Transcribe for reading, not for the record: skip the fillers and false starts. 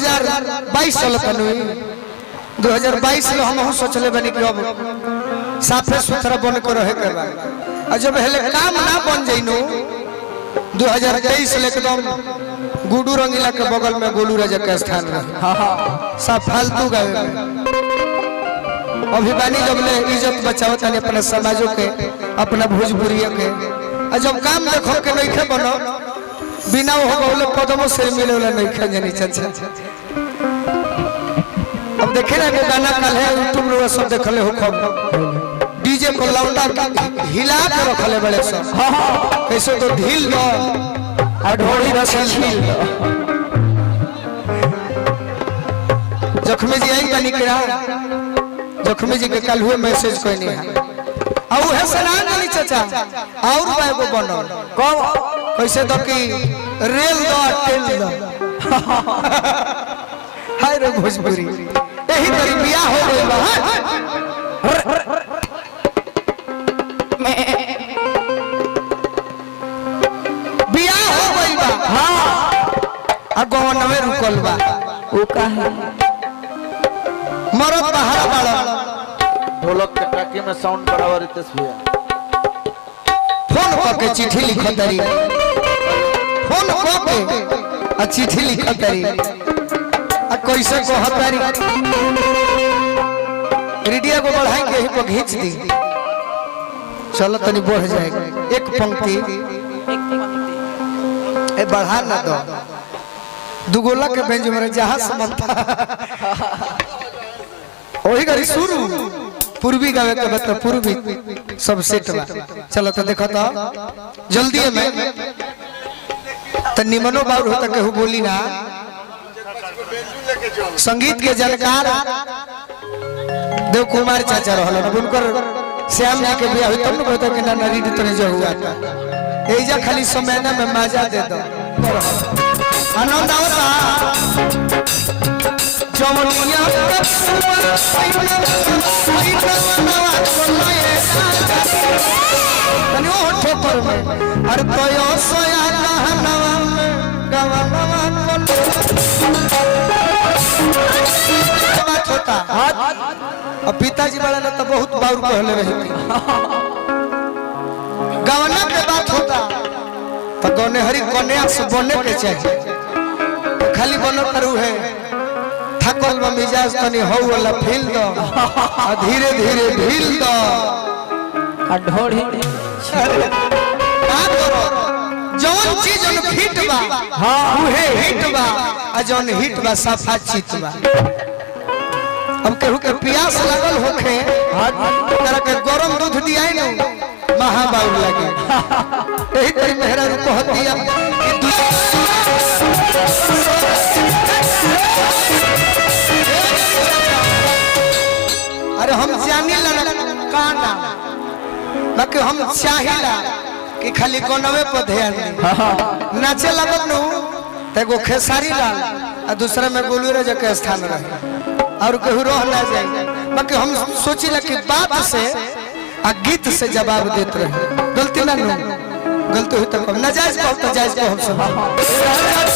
2022 साल तनुई 2022 में हम सोचले बनी कि अब साफे सुथरा बन के रहे के बा और जब हेले काम ना बन जइनो 2023 ले एकदम गुडू रंगीला के बगल में गोलू राजा का स्थान रहे सब फालतू गावे अभी बानी जब ले इज्जत बचाओ तने अपने समाजों के अपना भोजपुरिया के और जब काम देखो के नहीं खे बनो बिना हो बोले पदमों से मिले वाला नहीं खे जानी चाचा अब देखे ना वो गाना कल है तुम लोग सब देखले हो खूब डीजे को लौंडा हिला के रखले बड़े सब कैसे तो ढील दो और ढोली रसल ढील दो जख्मी जी आई बनी करा जख्मी जी के कल हुए मैसेज कोई नहीं है और है सलाम नहीं चाचा और भाई को बनो कब कैसे तो कि रेल दो टेल दो हाय रे भोजपुरी यही तेरी बियाह हो गई बा बियाह हो गई बा हां अगवन में रुकल बा ओ का है मरद बाहर बाड़ा ढोलक के टाकी में साउंड बढ़ावा रितेश भैया फोन करके चिट्ठी लिखतरी फोन करके आ चिट्ठी लिखतरी आ कैसे कहतरी रेडियो को बढ़ाई के ही को खींच दी चलो तनी बढ़ जाएगा एक पंक्ति ए बढ़ा ना दो दुगोला के बेंच में जहां समझता वही करी शुरू पूर्वी गावे के बता पूर्वी सब सेट बा चलो तो देखो तो जल्दी में त निमनो बाउर होता केहू बोली ना संगीत के जानकार देव कुमार चाचा रहल उनकर श्याम जी के बियाह तब न कहता कि ना रीड तने जो हुआ था एजा खाली समय ना में मजा दे दो आनंद आवता जमनिया तनियो ठोकर में अरे तयो सोया कहनवा में गवनवा छोटा अब पिताजी वाला ने तो बहुत बाउर कहले रहे गवना के बात होता तो गौने हरी कन्या से बने के चाहिए खाली बनो करू है थकल में मिजाज तनी हो वाला फील दो धीरे धीरे ढील दो ढोड़ी का करो जौन चीज न फिट बा हां उहे हिट बा आ जौन हिट बा सफा चित बा अब केहू के प्यास लगल होखे तरह के गरम दूध दिया न महाबाउल लगे यही तेरी मेहरा को कह दिया कि अरे हम जानी ला काना बाकी हम चाहिला कि खाली कोनवे पर ध्यान दे नाचे लगत नु तेगो खेसारी लाल आ दूसरा में गोलू राजा के स्थान रहे और केहू रह ना जाए बाकी हम सोचिला कि बात से आ गीत से जवाब देत रहे गलती ना नु गलती हो तो नाजायज को तो जायज को हम सब